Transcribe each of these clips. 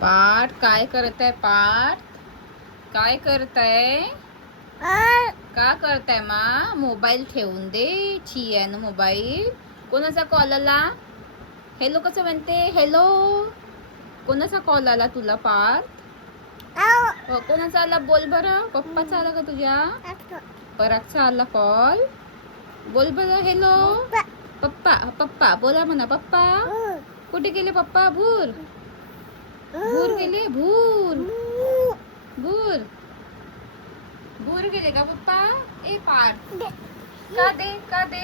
पाठ काय करताय? पाठ काय करताय? का करताय मा? मोबाईल ठेवून दे. छियान मोबाईल. कोणाचा कॉल आला? हॅलो कसं म्हणते? हॅलो. कोणाचा कॉल आला तुला पार्थ? कोणाचा आला बोल बरं. पप्पाचा आला का तुझ्या? परागचा आला कॉल. बोल बरं हॅलो. पप्पा पप्पा बोला म्हणा. पप्पा कुठे गेले पप्पा? भूर भूर गेले. भूर भूर भूर गेले का पप्पा? ए पार्थ का दे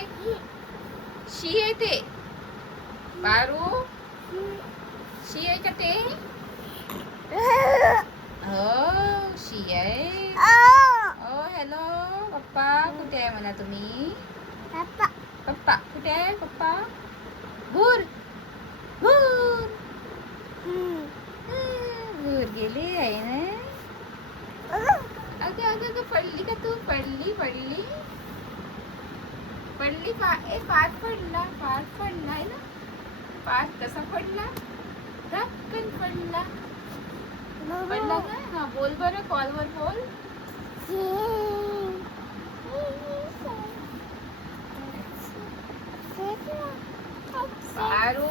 शी आहे ते. पारू शी आहे का ते? हो शी आहे. ओ हॅलो पप्पा कुठे आहे म्हणा तुम्ही? पप्पा कुठे आहे पप्पा? भूर भूर भूर गेली आहे ना. अगं अगं अगं पडली का तू? पडली पडली पडली. पाठ पडला. पाठ पडला आहे ना. पाठ कसा पडला? धक्कन पडला. पडला का? हा बोल बरं कॉलवर बोल. पारू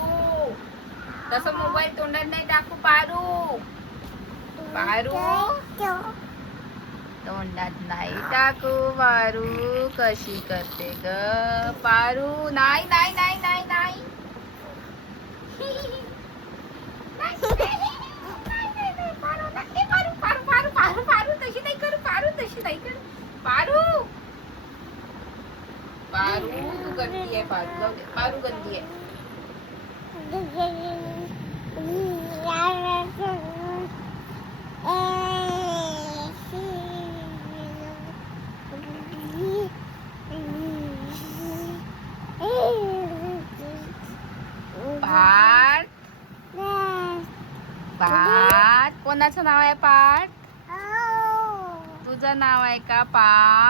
तसं मोबाईल तोंडात नाही टाकू. पारू पारू तोंडात नाही टाकू. पारू कशी करते ग? पारू नाही नाही नाही नाही नाही. पारू तशी नाही करू. पारू तशी नाही करू. पारू पारू तू गंदी आहे. पारू जाऊ दे. पारू गंदी आहे. पाठ पाठ कोणाचं नाव आहे? पाठ तुझं नाव आहे का? पाठ